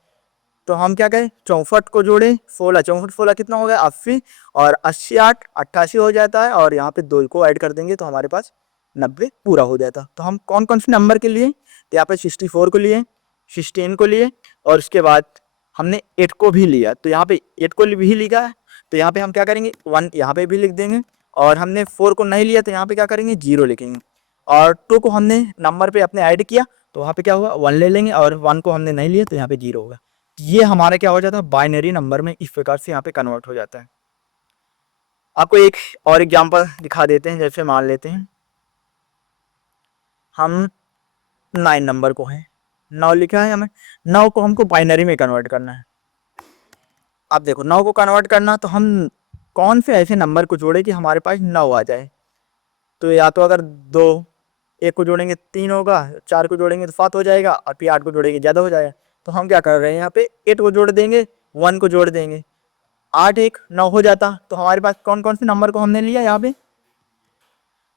तो हम क्या करें, 64 को जोड़े 16, 64 16 कितना हो गया 80, और 80 8 88 हो जाता है, और यहाँ पे 2 को ऐड कर देंगे तो हमारे पास 90 पूरा हो जाता। तो हम कौन कौन से नंबर के लिए, तो यहाँ पे 64 को लिए, 16 को लिए, और उसके बाद हमने 8 को भी लिया, तो यहाँ पे 8 को भी लिखा है तो यहाँ पे हम क्या करेंगे 1 यहाँ पे भी लिख देंगे, और हमने 4 को नहीं लिया तो यहाँ पे क्या करेंगे 0 लिखेंगे, और 2 को हमने नंबर पे अपने ऐड किया तो वहाँ पे क्या हुआ 1 ले लेंगे, और 1 को हमने नहीं लिया तो यहाँ पे 0 होगा। ये हमारा क्या हो जाता है, बाइनरी नंबर में इस प्रकार से यहाँ पे कन्वर्ट हो जाता है। आपको एक और एग्जांपल दिखा देते हैं, जैसे मान लेते हैं हम 9 नंबर को है, 9 लिखा है हमें, 9 को हमको बाइनरी में कन्वर्ट करना है। अब देखो 9 को कन्वर्ट करना तो हम कौन से ऐसे नंबर को जोड़े कि हमारे पास 9 आ जाए, तो या तो अगर 2 1 को जोड़ेंगे 3 होगा, 4 को जोड़ेंगे तो 7 हो जाएगा, और फिर 8 को जोड़ेंगे ज़्यादा हो जाएगा। तो हम क्या कर रहे हैं यहाँ पे 8 को जोड़ देंगे, 1 को जोड़ देंगे, 8 1 9 हो जाता। तो हमारे पास कौन कौन से नंबर को हमने लिया यहाँ पे,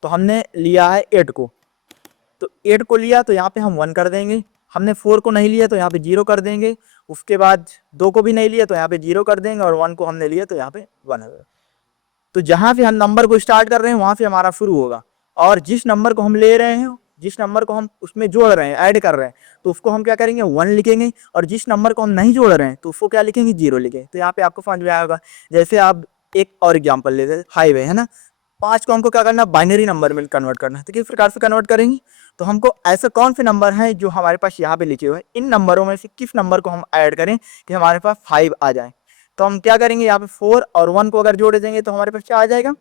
तो हमने लिया है 8 को, तो 8 को लिया तो यहाँ पे हम 1 कर देंगे, हमने 4 को नहीं लिया तो यहाँ पे 0 कर देंगे, उसके बाद 2 को भी नहीं लिया तो यहाँ पे 0 कर देंगे, और 1 को हमने लिया तो यहाँ पे 1 होगा। तो जहाँ से हम नंबर को स्टार्ट कर रहे हैं वहाँ से हमारा शुरू होगा, और जिस नंबर को हम ले रहे हैं, जिस नंबर को हम उसमें जोड़ रहे हैं, ऐड कर रहे हैं, तो उसको हम क्या करेंगे 1 लिखेंगे, और जिस नंबर को हम नहीं जोड़ रहे हैं तो उसको क्या लिखेंगे 0 लिखेंगे। तो यहाँ पे आपको समझ में आया होगा। जैसे आप एक और एग्जाम्पल लेते हैं, हाईवे है ना, 5 को हमको क्या करना, बाइनरी नंबर में कन्वर्ट करना है। तो किस प्रकार से कन्वर्ट करेंगे, तो हमको ऐसे कौन से नंबर हैं जो हमारे पास यहाँ पे लिखे हुए हैं, इन नंबरों में से किस नंबर को हम ऐड करें कि हमारे पास 5 आ जाए। तो हम क्या करेंगे, यहाँ पे 4 और 1 को अगर जोड़ देंगे तो हमारे पास क्या आ जाएगा,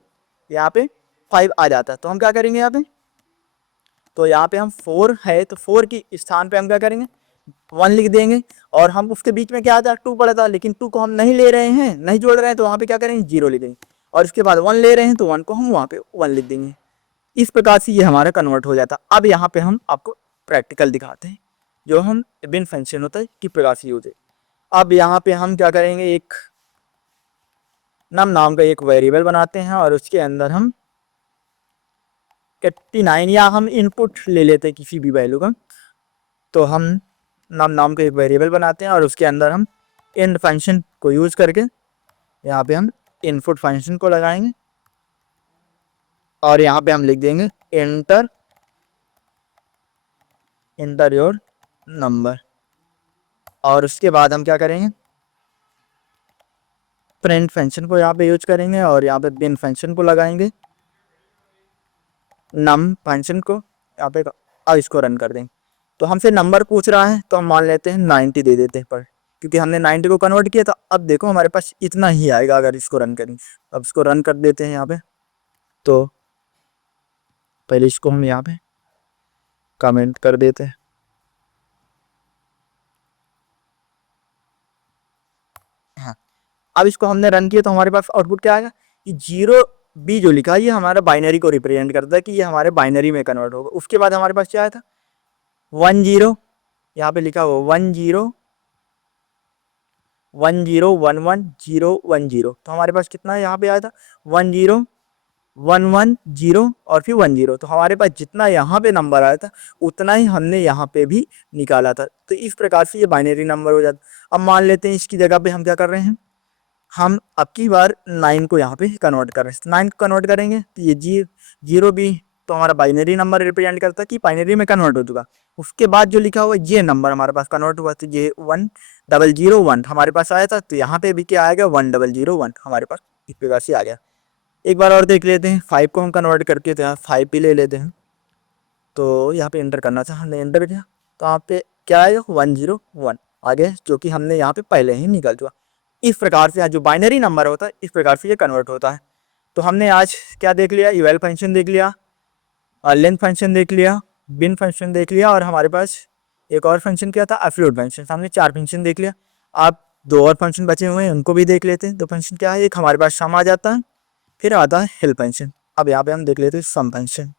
यहाँ पे 5 आ जाता है। तो हम क्या करेंगे यहाँ पे, तो यहाँ पे हम 4 है तो 4 की स्थान पे हम क्या करेंगे 1 लिख देंगे, और हम उसके बीच में क्या आता है 2 पड़ा था, लेकिन 2 को हम नहीं ले रहे हैं, नहीं जोड़ रहे हैं, तो वहाँ पे क्या करेंगे 0 लिख देंगे, और उसके बाद 1 ले रहे हैं तो 1 को हम वहाँ पे 1 लिख देंगे। इस प्रकार से ये हमारा कन्वर्ट हो जाता है। अब यहाँ पे हम आपको प्रैक्टिकल दिखाते हैं, जो हम बिन फंक्शन होता है किस प्रकार से यूज है। अब यहाँ पे हम क्या करेंगे, एक नाम का एक वेरिएबल बनाते हैं, और उसके अंदर हम 89 या हम इनपुट ले लेते हैं किसी भी वैल्यू का, तो हम नाम का एक वेरिएबल बनाते हैं, और उसके अंदर हम इंड फंक्शन को यूज करके यहाँ पे हम इनपुट फंक्शन को लगाएंगे, और यहाँ पे हम लिख देंगे इंटर योर नंबर, और उसके बाद हम क्या करेंगे प्रिंट फंक्शन को यहाँ पे यूज करेंगे, और यहाँ पे बिन फंक्शन को लगाएंगे, नम फंक्शन को यहाँ पे, अब इसको रन कर देंगे। तो हमसे नंबर पूछ रहा है तो हम मान लेते हैं 90 दे देते हैं पर, क्योंकि हमने 90 को कन्वर्ट किया। तो अब देखो हमारे पास इतना ही आएगा अगर इसको रन करें। अब इसको रन कर देते हैं यहाँ पे, तो पहले इसको हम यहाँ पे कमेंट कर देते हैं। हाँ, अब इसको हमने रन किया तो हमारे पास आउटपुट क्या आएगा कि 0B जो लिखा है ये हमारा बाइनरी को रिप्रेजेंट करता है कि ये हमारे बाइनरी में कन्वर्ट होगा। उसके बाद हमारे पास क्या आया था 10, यहाँ पे लिखा हुआ 10 10 11 0 10। तो हमारे पास कितना है यहाँ पे आया था 10 11 0 और फिर 10। तो हमारे पास जितना यहाँ पे नंबर आया था उतना ही हमने यहाँ पे भी निकाला था। तो इस प्रकार से ये बाइनरी नंबर हो जाता। अब मान लेते हैं इसकी जगह पे हम क्या कर रहे हैं, हम अब की बार 9 को यहाँ पे कन्वर्ट कर रहे हैं। 9 को कन्वर्ट करेंगे तो ये 0B तो हमारा बाइनरी नंबर रिप्रेजेंट करता है कि बाइनरी में कन्वर्ट हो चुका। उसके बाद जो लिखा हुआ ये नंबर हमारे पास कन्वर्ट हुआ, तो ये 1001 हमारे पास आया था। तो यहाँ पे भी क्या आएगा 1001 हमारे पास इस प्रकार से आ गया। एक बार और देख लेते हैं, 5 को हम कन्वर्ट करके तो यहाँ 5 भी ले लेते हैं। तो यहाँ पे एंटर करना था, हमने एंटर किया तो यहाँ पे क्या आएगा 101 आ गया, जो कि हमने यहाँ पे पहले ही निकाल चुका। इस प्रकार से जो बाइनरी नंबर होता है इस प्रकार से ये कन्वर्ट होता है। तो हमने आज क्या देख लिया, इवैल फंक्शन देख लिया, लेंथ फंक्शन देख लिया, बिन फंक्शन देख लिया, और हमारे पास एक और फंक्शन क्या था एब्सोल्यूट फंक्शन। हमने 4 फंक्शन देख लिया। आप दो और फंक्शन बचे हुए हैं, उनको भी देख लेते हैं। तो फंक्शन क्या है, एक हमारे पास सम आ जाता है, फिर आता है हेल्प फंक्शन। अब यहाँ पे हम देख लेते हैं सम फंक्शन।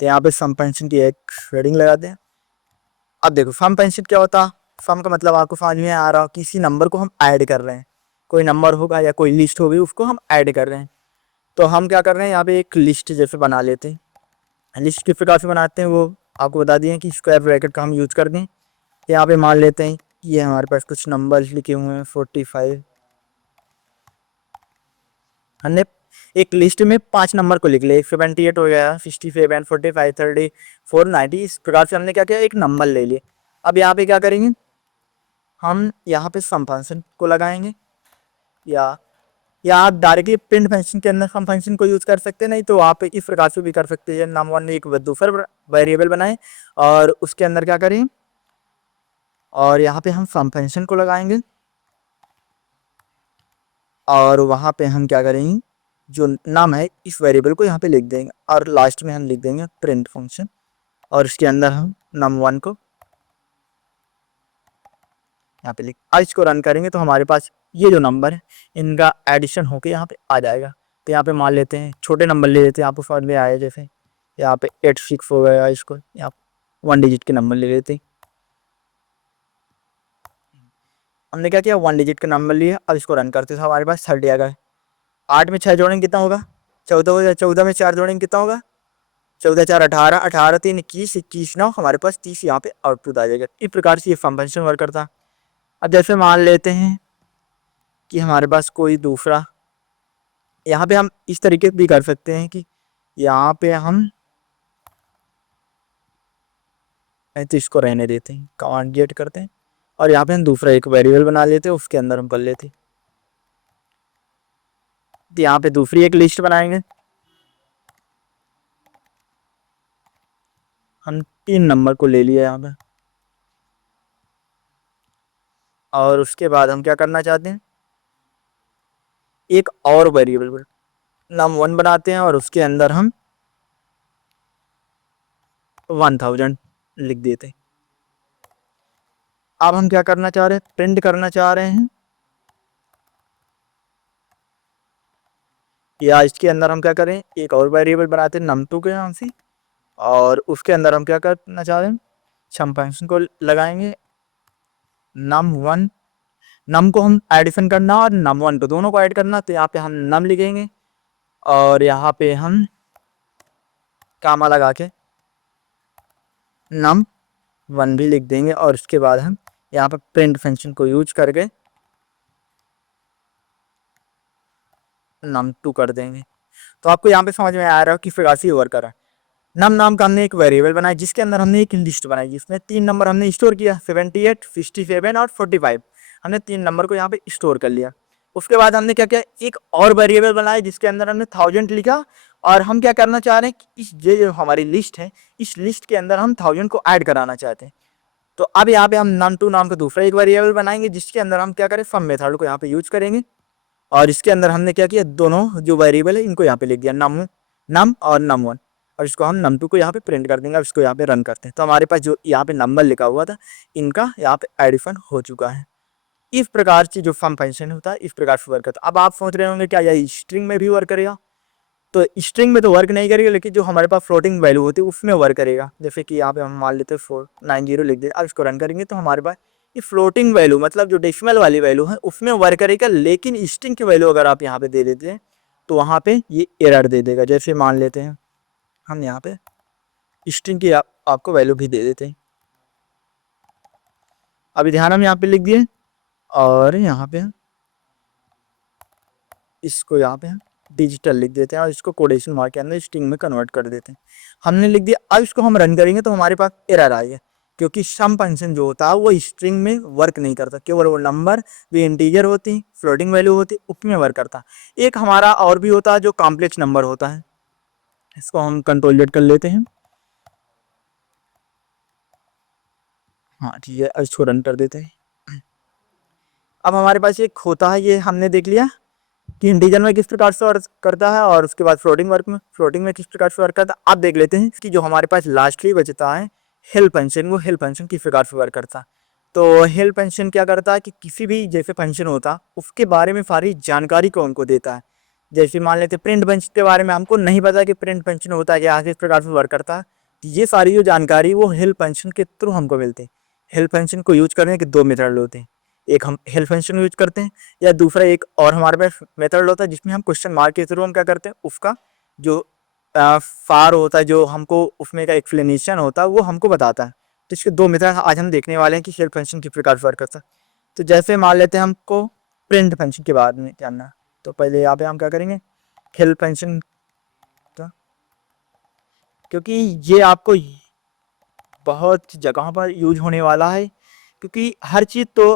तो यहाँ पे सम फंक्शन की एक हेडिंग लगाते हैं। अब देखो सम फंक्शन क्या होता है। सम का मतलब आपको समझ में आ रहा हो, किसी नंबर को हम ऐड कर रहे हैं। कोई नंबर होगा या कोई लिस्ट होगी, उसको हम ऐड कर रहे हैं। तो हम क्या कर रहे हैं, यहाँ पे एक लिस्ट जैसे बना लेते हैं। लिस्ट किस प्रकार से बनाते हैं वो आपको बता दिए कि स्क्वायर ब्रैकेट का हम यूज कर दें। यहाँ पे मान लेते हैं ये हमारे पास कुछ नंबर्स लिखे हुए हैं 45। हमने एक लिस्ट में 5 नंबर को लिख लिया, 78 हो गया, 67, 45, 34, 90। इस प्रकार से हमने क्या किया, एक नंबर ले लिए। अब यहाँ पे क्या करेंगे, हम यहाँ पे सम फंक्शन को लगाएंगे, या आप डायरेक्टली प्रिंट फंक्शन के अंदर सम फंक्शन को यूज़ कर सकते हैं। नहीं तो आप इस प्रकार से भी कर सकते हैं, नम वन एक दूसरा वेरिएबल बनाएं और उसके अंदर क्या करें, और यहाँ पे हम सम फंक्शन को लगाएंगे और वहाँ पे हम क्या करेंगे, जो नाम है इस वेरिएबल को यहाँ पे लिख देंगे और लास्ट में हम लिख देंगे प्रिंट फंक्शन, और इसके अंदर हम नम वन को यहाँ पे लिख। आज इसको रन करेंगे तो हमारे पास ये जो नंबर है इनका एडिशन होके यहाँ पे आ जाएगा। तो यहाँ पे मान लेते हैं छोटे नंबर ले लेते हैं, आपको समझ में आया, जैसे यहाँ पे 86 हो गया, इसको यहाँ 1 डिजिट के नंबर ले लेते हैं। हमने क्या किया, 1 डिजिट का नंबर लिया। अब इसको रन करते थे, हमारे पास 30 आ गया। 8 में 6 जोड़ेंगे कितना होगा, 14 हो गया। 14 में 4 जोड़ेंगे कितना होगा, 14 4 18, 18 3 21, 21 9, हमारे पास 30 यहाँ पे आउटपुट आ जाएगा। इस प्रकार से ये सम फंक्शन वर्क करता। अब जैसे मान लेते हैं कि हमारे पास कोई दूसरा, यहाँ पे हम इस तरीके भी कर सकते हैं कि यहाँ पे हम तो इसको रहने देते हैं, कमांड गेट करते हैं और यहाँ पे हम दूसरा एक वेरिएबल बना लेते हैं, उसके अंदर हम कर लेते हैं। तो यहाँ पे दूसरी एक लिस्ट बनाएंगे, हम 3 नंबर को ले लिया यहाँ पे, और उसके बाद हम क्या करना चाहते हैं, एक और वेरिएबल नम वन बनाते हैं और उसके अंदर हम 1000 लिख देते हैं। अब हम क्या करना चाह रहे हैं, प्रिंट करना चाह रहे हैं, या इसके अंदर हम क्या करें, एक और वेरिएबल बनाते हैं num2 के नाम से, और उसके अंदर हम क्या करना चाह रहे हैं, सम फंक्शन को लगाएंगे। num1, नम को हम एडिशन करना और num1 को दोनों को ऐड करना। तो यहाँ पे हम नम लिखेंगे और यहाँ पे हम कामा लगा के num1 भी लिख देंगे, और उसके बाद हम यहाँ पे प्रिंट फंक्शन को यूज करके num2 कर देंगे। तो आपको यहाँ पे समझ में आ रहा है कि प्रकार से वर्क कर रहा है। नम नाम का हमने एक वेरिएबल बनाया जिसके अंदर हमने एक लिस्ट बनाई, जिसमें 3 नंबर हमने स्टोर किया, 78, 67 और 45। हमने 3 नंबर को यहाँ पे स्टोर कर लिया। उसके बाद हमने क्या किया, एक और वेरिएबल बनाया जिसके अंदर हमने 1000 लिखा, और हम क्या करना चाह रहे हैं कि इस जो हमारी लिस्ट है, इस लिस्ट के अंदर हम 1000 को ऐड कराना चाहते हैं। तो अब यहाँ पे हम num2 नाम का दूसरा एक वेरिएबल बनाएंगे जिसके अंदर हम क्या करें, सम मेथड को यहाँ पे यूज करेंगे, और इसके अंदर हमने क्या किया, दोनों जो वेरिएबल है इनको यहाँ पे लिख दिया, नम और num1, और इसको हम num2 को यहाँ पे प्रिंट कर देंगे। अब इसको यहाँ पे रन करते हैं तो हमारे पास जो यहाँ पे नंबर लिखा हुआ था इनका यहाँ पे एडिशन हो चुका है। इस प्रकार से जो सम फंक्शन होता है इस प्रकार से वर्क करता है। अब आप सोच रहे होंगे क्या यह स्ट्रिंग में भी वर्क करेगा, तो स्ट्रिंग में तो वर्क नहीं करेगा, लेकिन जो हमारे पास फ्लोटिंग वैल्यू होती है उसमें वर्क करेगा। जैसे कि यहाँ पे हम मान लेते हैं 490 लिख देते। अब इसको रन करेंगे तो हमारे पास ये फ्लोटिंग वैल्यू मतलब जो डेसिमल वाली वैल्यू है उसमें वर्क करेगा, लेकिन स्ट्रिंग की वैल्यू अगर आप यहाँ पे दे देते हैं तो वहाँ पे ये एरर दे देगा। जैसे मान लेते हैं हम यहाँ पे स्ट्रिंग की आपको वैल्यू भी दे देते हैं। अभी ध्यान हम यहाँ पे लिख दिए, और यहाँ पे इसको यहाँ पे डिजिटल लिख देते हैं और इसको कोटेशन मार्क के अंदर स्ट्रिंग में कन्वर्ट कर देते हैं। हमने लिख दिया। अब इसको हम रन करेंगे तो हमारे पास एरर आई है, क्योंकि सम फंक्शन जो होता है वो स्ट्रिंग में वर्क नहीं करता, केवल वो नंबर जो इंटीजर होती फ्लोटिंग वैल्यू होती उसमें वर्क करता। एक हमारा और भी होता है जो कॉम्प्लेक्स नंबर होता है, इसको हम कंट्रोल जेड कर लेते हैं। हाँ ठीक है, इसको रन कर देते हैं। अब हमारे पास एक होता है, ये हमने देख लिया कि इंटीजर में किस प्रकार से वर्क करता है, और उसके बाद फ्लोटिंग में किस प्रकार से वर्क करता है। अब देख लेते हैं कि जो हमारे पास लास्टली बचता है हेल्थ पेंशन, वो हेल्थ पेंशन किस प्रकार से वर्क करता है। तो हेल्थ पेंशन क्या करता है कि किसी भी जैसे पेंशन होता उसके बारे में सारी जानकारी को हमको देता है। जैसे मान लेते प्रिंट पेंशन के बारे में हमको नहीं पता कि प्रिंट पेंशन होता है क्या, किस प्रकार से वर्क करता है, तो ये सारी जो जानकारी वो हेल्थ पेंशन के थ्रू हमको मिलती है। हेल्थ पेंशन को यूज करने के दो मेथड होते हैं, एक हम हेल्थ पेंशन यूज करते हैं, या दूसरा एक और हमारे पास मेथड होता है जिसमें हम क्वेश्चन मार्क के थ्रू हम क्या करते हैं उसका जो फार होता है, जो हमको उसमें का एक्सप्लेनेशन होता है वो हमको बताता है। तो इसके दो मेथड आज हम देखने वाले हैं कि हेल्थ पेंशन किस प्रकार से वर्क करता है। तो जैसे मान लेते हैं हमको प्रिंट पेंशन के बारे में जानना है, तो पहले यहाँ पे हम क्या करेंगे हेल्थ पेंशन का, क्योंकि ये आपको बहुत जगह पर यूज होने वाला है, क्योंकि हर चीज़ तो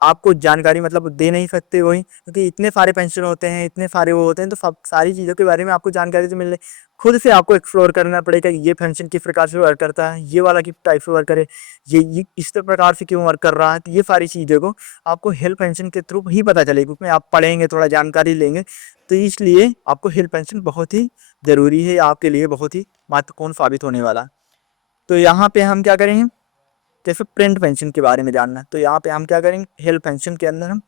आपको जानकारी मतलब दे नहीं सकते वही, क्योंकि इतने सारे पेंशन होते हैं, इतने सारे वो होते हैं, तो सब सारी चीज़ों के बारे में आपको जानकारी तो मिल रही, खुद से आपको एक्सप्लोर करना पड़ेगा ये पेंशन किस प्रकार से वर्क करता है, ये वाला किस टाइप से वर्क करे, ये इस प्रकार से क्यों वर्क कर रहा है। तो ये सारी चीज़ों को आपको हेल्थ पेंशन के थ्रू ही पता चलेगी, उसमें आप पढ़ेंगे थोड़ा जानकारी लेंगे, तो इसलिए आपको हेल्थ पेंशन बहुत ही ज़रूरी है, आपके लिए बहुत ही महत्वपूर्ण साबित होने वाला। तो यहाँ पे हम क्या करेंगे, जैसे प्रिंट पेंशन के बारे में जानना है, तो यहाँ पे हम क्या करेंगे हेल्थ पेंशन के अंदर हम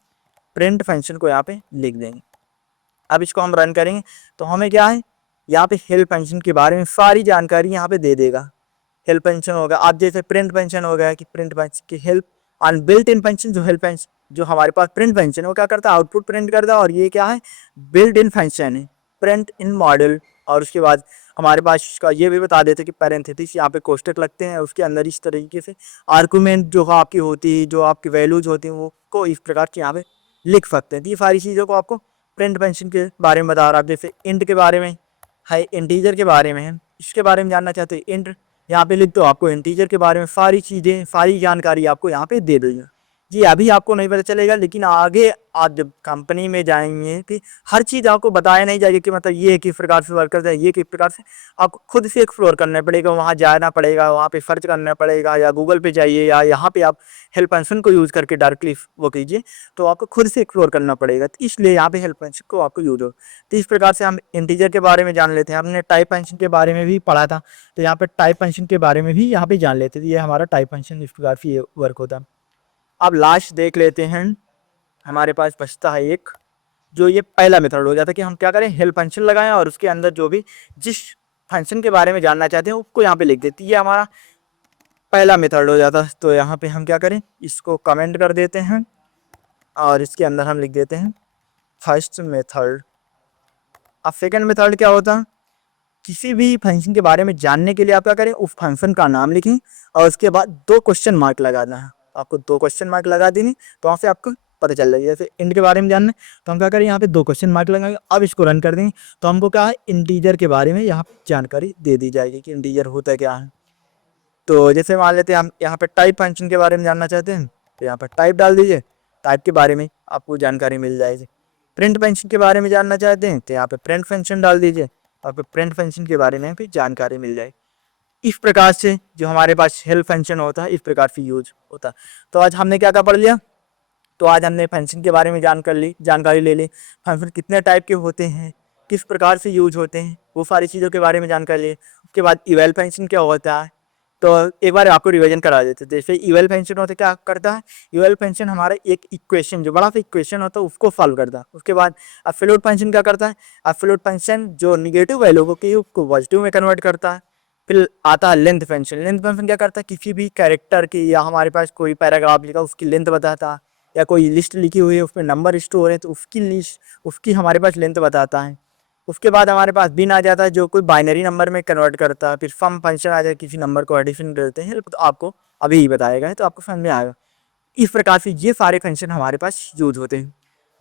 प्रिंट पेंशन को यहाँ पे लिख देंगे। अब इसको हम रन करेंगे तो हमें क्या है यहाँ पे हेल्थ पेंशन के बारे में सारी जानकारी यहाँ पे दे देगा। हेल्थ पेंशन होगा, आप जैसे प्रिंट पेंशन हो गया कि प्रिंट पेंशन की help on built in pension, जो हेल्थ पेंशन जो हमारे पास प्रिंट पेंशन है वो क्या करता है आउटपुट प्रिंट करता है, और ये क्या है बिल्ट इन पेंशन है, प्रिंट इन मॉडल। और उसके बाद हमारे पास इसका ये भी बता देते कि पैरेंथेसिस यहाँ पे कोष्टक लगते हैं, उसके अंदर इस तरीके से आर्गूमेंट जो आपकी होती है, जो आपकी वैल्यूज होती हैं वो को इस प्रकार से यहाँ पे लिख सकते हैं। तो ये सारी चीज़ों को आपको प्रिंट पेंशन के बारे में बता रहा, आप जैसे इंट के बारे में है, इंटीजर के बारे में है, इसके बारे में जानना चाहते हैं इंट यहाँ पे लिख दो, आपको इंटीजर के बारे में सारी चीज़ें सारी जानकारी आपको यहाँ पे दे देगा। जी अभी आपको नहीं पता चलेगा, लेकिन आगे आप जब कंपनी में जाएंगे कि हर चीज़ आपको बताया नहीं जाएगी कि मतलब ये किस प्रकार से वर्क करता है, ये किस प्रकार से आपको खुद से एक्सप्लोर करना पड़ेगा, वहाँ जाना पड़ेगा, वहाँ पे सर्च करना पड़ेगा, या गूगल पे जाइए, या यहाँ पे आप हेल्प पेंशन को यूज़ करके डायरेक्टली वो कीजिए, तो आपको खुद से एक्सप्लोर करना पड़ेगा। तो इसलिए यहाँ पे हेल्प पेंशन को आपको यूज हो। तो इस प्रकार से हम इंटीजर के बारे में जान लेते हैं। हमने टाइप पेंशन के बारे में भी पढ़ा था, तो यहाँ पे टाइप पेंशन के बारे में भी यहाँ पे जान लेते थे। ये हमारा टाइप पेंशन इस प्रकार से वर्क होता है। अब लास्ट देख लेते हैं, हमारे पास बचता है एक, जो ये पहला मेथड हो जाता है कि हम क्या करें हेल्प पेंशन लगाएं और उसके अंदर जो भी जिस फंक्शन के बारे में जानना चाहते हैं उसको यहाँ पे लिख देती है, ये हमारा पहला मेथड हो जाता है। तो यहाँ पे हम क्या करें इसको कमेंट कर देते हैं और इसके अंदर हम लिख देते हैं फर्स्ट मेथड। अब सेकंड मेथड क्या होता है, किसी भी फंक्शन के बारे में जानने के लिए आप क्या करें उस फंक्शन का नाम लिखें और उसके बाद दो क्वेश्चन मार्क लगाना है, आपको दो क्वेश्चन मार्क लगा देनी, तो वहाँ से आपको पता चल जाएगी। जैसे इंट के बारे में जानना है तो हम क्या करें यहाँ पे दो क्वेश्चन मार्क लगाएंगे। अब इसको रन कर देंगे तो हमको क्या है इंटीजर के बारे में यहाँ जानकारी दे दी जाएगी कि इंटीजर होता क्या है। तो जैसे मान लेते हैं हम यहाँ पे टाइप फंक्शन के बारे में जानना चाहते हैं, तो यहाँ पर टाइप डाल दीजिए, टाइप के बारे में आपको जानकारी मिल जाएगी। प्रिंट फंक्शन के बारे में जानना चाहते हैं तो यहाँ पे प्रिंट फंक्शन डाल दीजिए, आपको प्रिंट फंक्शन के बारे में भी जानकारी मिल जाएगी। इस प्रकार से जो हमारे पास हेल्प फंक्शन होता है इस प्रकार से यूज होता है। तो आज हमने क्या क्या पढ़ लिया, तो आज हमने फंक्शन के बारे में जानकारी ले ली, फंक्शन कितने टाइप के होते हैं, किस प्रकार से यूज होते हैं, वो सारी चीज़ों के बारे में जानकारी ली। उसके बाद इवैल फंक्शन क्या होता है, तो एक बार आपको रिवीजन करा देते हैं। जैसे इवैल फंक्शन होता है क्या करता है, इवैल फंक्शन हमारा एक इक्वेशन जो बड़ा सा इक्वेशन होता है उसको सॉल्व करता है। उसके बाद एब्सोल्यूट फंक्शन क्या करता है, एब्सोल्यूट फंक्शन जो निगेटिव वैल्यू को की उसको पॉजिटिव में कन्वर्ट करता है। फिर आता है लेंथ फंक्शन, लेंथ फंक्शन क्या करता है किसी भी कैरेक्टर की या हमारे पास कोई पैराग्राफ लिखा उसकी लेंथ बताता है, या कोई लिस्ट लिखी हुई है उसमें नंबर स्टोर है तो उसकी लिस्ट उसकी हमारे पास लेंथ बताता है। उसके बाद हमारे पास बिन आ जाता है जो कोई बाइनरी नंबर में कन्वर्ट करता है। फिर सम फंक्शन आ जाए किसी नंबर को एडिशन करते हैं, तो आपको अभी ही बताएगा तो आपको समझ में आएगा। इस प्रकार से ये सारे फंक्शन हमारे पास यूज होते हैं।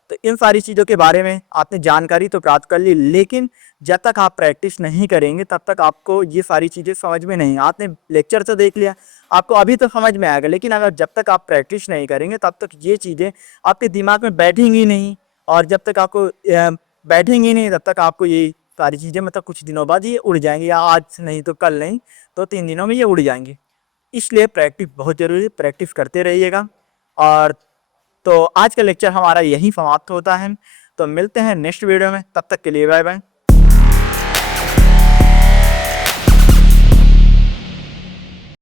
तो इन सारी चीज़ों के बारे में आपने जानकारी तो प्राप्त कर ली, लेकिन जब तक आप प्रैक्टिस नहीं करेंगे तब तक आपको ये सारी चीज़ें समझ में नहीं। आपने लेक्चर तो देख लिया, आपको अभी तो समझ में आएगा, लेकिन अगर जब तक आप प्रैक्टिस नहीं करेंगे तब तक ये चीज़ें आपके दिमाग में बैठेंगी नहीं, और जब तक आपको बैठेंगी नहीं तब तक आपको ये सारी चीज़ें मतलब कुछ दिनों बाद ये उड़ जाएंगी, या आज नहीं तो कल नहीं तो 3 दिनों में ये उड़ जाएंगे। इसलिए प्रैक्टिस बहुत ज़रूरी है, प्रैक्टिस करते रहिएगा। और तो आज का लेक्चर हमारा यहीं समाप्त होता है, तो मिलते हैं नेक्स्ट वीडियो में, तब तक के लिए बाय बाय।